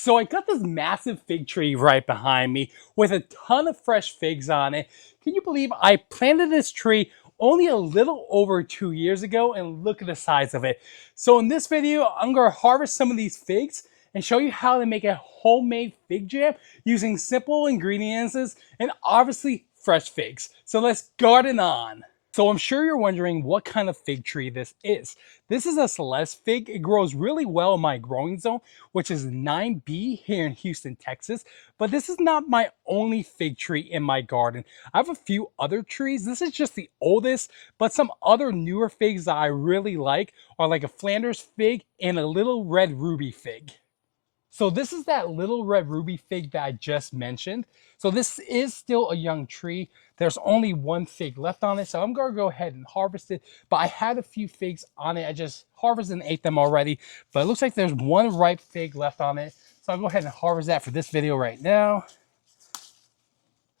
So I got this massive fig tree right behind me with a ton of fresh figs on it. Can you believe I planted this tree only a little over 2 years ago, and look at the size of it. So in this video, I'm going to harvest some of these figs and show you how to make a homemade fig jam using simple ingredients and obviously fresh figs. So let's garden on. So I'm sure you're wondering what kind of fig tree this is. This is a Celest fig. It grows really well in my growing zone, which is 9B here in Houston, Texas. But this is not my only fig tree in my garden. I have a few other trees. This is just the oldest, but some other newer figs that I really like are like a Flanders fig and a little red ruby fig. So this is that little red ruby fig that I just mentioned. So this is still a young tree. There's only one fig left on it, so I'm gonna go ahead and harvest it. But I had a few figs on it. I just harvested and ate them already. But it looks like there's one ripe fig left on it. So I'll go ahead and harvest that for this video right now.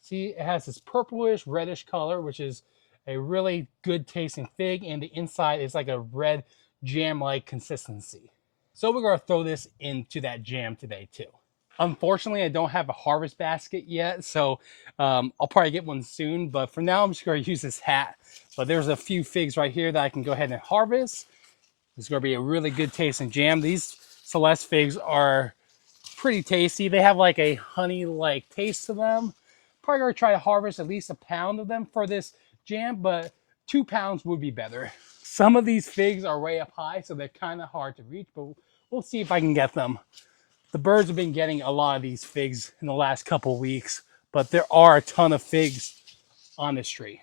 See, it has this purplish reddish color, which is a really good tasting fig. And the inside is like a red jam-like consistency. So we're going to throw this into that jam today too. Unfortunately, I don't have a harvest basket yet, so I'll probably get one soon. But for now, I'm just going to use this hat. But there's a few figs right here that I can go ahead and harvest. It's going to be a really good tasting jam. These Celest figs are pretty tasty. They have like a honey-like taste to them. Probably going to try to harvest at least a pound of them for this jam, but 2 pounds would be better. Some of these figs are way up high, so they're kind of hard to reach, but we'll see if I can get them. The birds have been getting a lot of these figs in the last couple of weeks, but there are a ton of figs on this tree.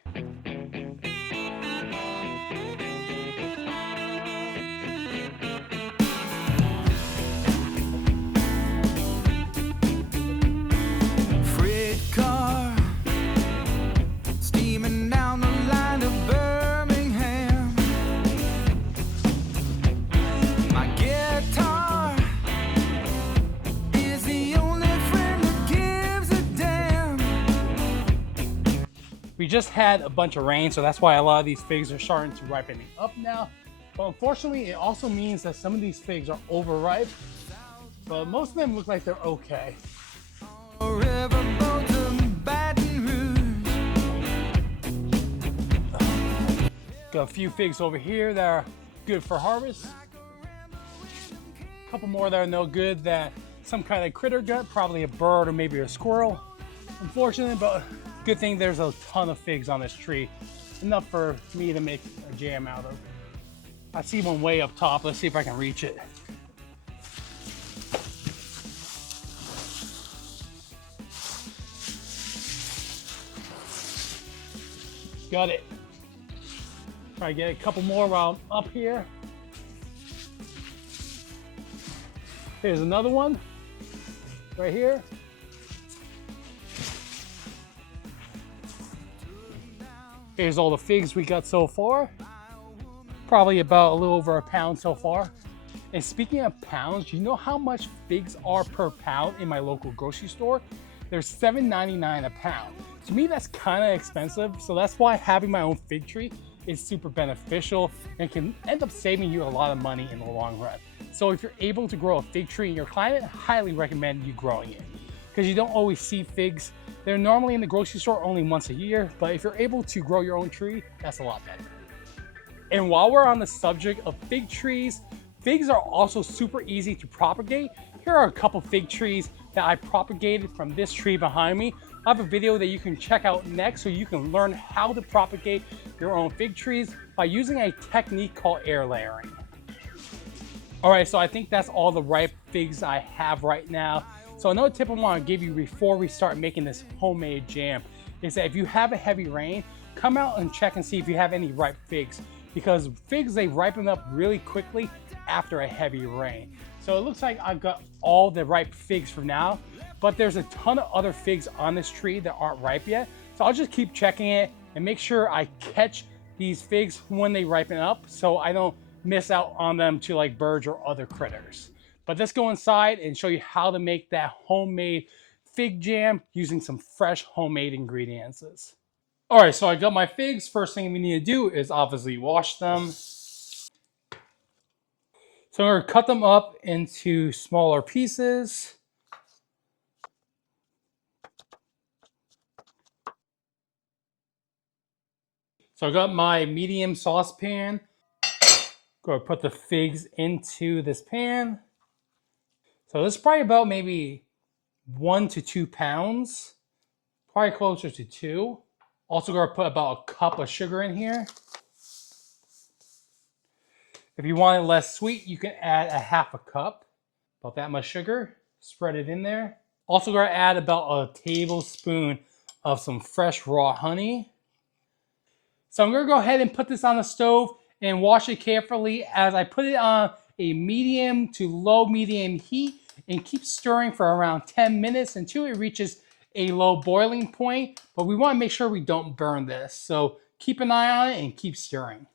We just had a bunch of rain, so that's why a lot of these figs are starting to ripen up now. But unfortunately, it also means that some of these figs are overripe, but most of them look like they're okay. Got a few figs over here that are good for harvest. A couple more that are no good that some kind of critter got, probably a bird or maybe a squirrel. Unfortunate, but good thing there's a ton of figs on this tree. Enough for me to make a jam out of. I see one way up top. Let's see if I can reach it. Got it. Try to get a couple more while I'm up here. Here's another one right here. Here's all the figs we got so far. Probably about a little over a pound so far. And speaking of pounds, you know how much figs are per pound in my local grocery store? They're $7.99 a pound. To me, that's kind of expensive. So that's why having my own fig tree is super beneficial and can end up saving you a lot of money in the long run. So if you're able to grow a fig tree in your climate, I highly recommend you growing it. Because you don't always see figs. They're normally in the grocery store only once a year, but if you're able to grow your own tree, that's a lot better. And while we're on the subject of fig trees, figs are also super easy to propagate. Here are a couple fig trees that I propagated from this tree behind me. I have a video that you can check out next so you can learn how to propagate your own fig trees by using a technique called air layering. All right, so I think that's all the ripe figs I have right now. So another tip I want to give you before we start making this homemade jam is that if you have a heavy rain, come out and check and see if you have any ripe figs, because figs, they ripen up really quickly after a heavy rain. So it looks like I've got all the ripe figs for now, but there's a ton of other figs on this tree that aren't ripe yet. So I'll just keep checking it and make sure I catch these figs when they ripen up so I don't miss out on them to like birds or other critters. But let's go inside and show you how to make that homemade fig jam using some fresh homemade ingredients. All right, so I got my figs. First thing we need to do is obviously wash them. So I'm going to cut them up into smaller pieces. So I got my medium saucepan. Go put the figs into this pan. So this is probably about maybe 1 to 2 pounds. Probably closer to 2. Also gonna put about a cup of sugar in here. If you want it less sweet, you can add a half a cup. About that much sugar. Spread it in there. Also gonna add about a tablespoon of some fresh raw honey. So I'm gonna go ahead and put this on the stove and wash it carefully as I put it on a medium to low medium heat and keep stirring for around 10 minutes until it reaches a low boiling point. But we wanna make sure we don't burn this. So keep an eye on it and keep stirring.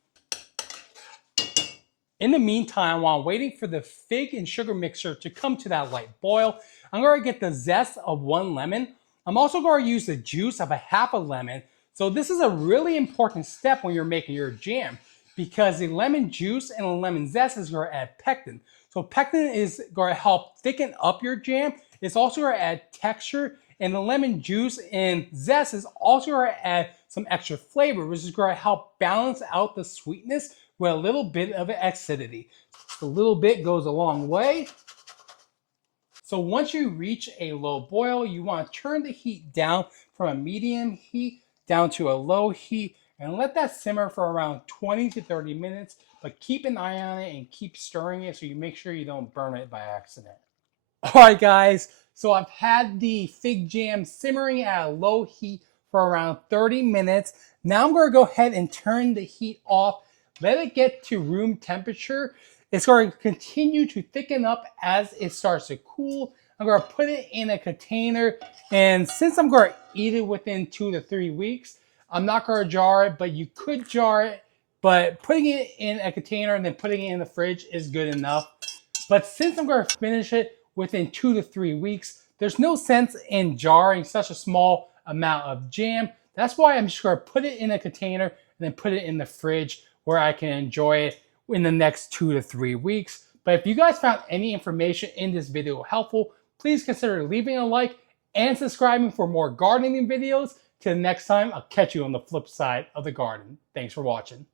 In the meantime, while I'm waiting for the fig and sugar mixture to come to that light boil, I'm going to get the zest of 1 lemon. I'm also going to use the juice of a half a lemon. So this is a really important step when you're making your jam because the lemon juice and the lemon zest is going to add pectin. So pectin is going to help thicken up your jam. It's also going to add texture, and the lemon juice and zest is also going to add some extra flavor, which is going to help balance out the sweetness with a little bit of acidity. A little bit goes a long way. So once you reach a low boil, you want to turn the heat down from a medium heat down to a low heat and let that simmer for around 20 to 30 minutes, but keep an eye on it and keep stirring it so you make sure you don't burn it by accident. All right, guys, so I've had the fig jam simmering at a low heat for around 30 minutes. Now I'm going to go ahead and turn the heat off. Let it get to room temperature. It's going to continue to thicken up as it starts to cool. I'm going to put it in a container. And since I'm going to eat it within 2 to 3 weeks, I'm not going to jar it, but you could jar it. But putting it in a container and then putting it in the fridge is good enough. But since I'm going to finish it within 2 to 3 weeks, there's no sense in jarring such a small amount of jam. That's why I'm just going to put it in a container and then put it in the fridge where I can enjoy it in the next 2 to 3 weeks. But if you guys found any information in this video helpful, please consider leaving a like and subscribing for more gardening videos. Till next time, I'll catch you on the flip side of the garden. Thanks for watching.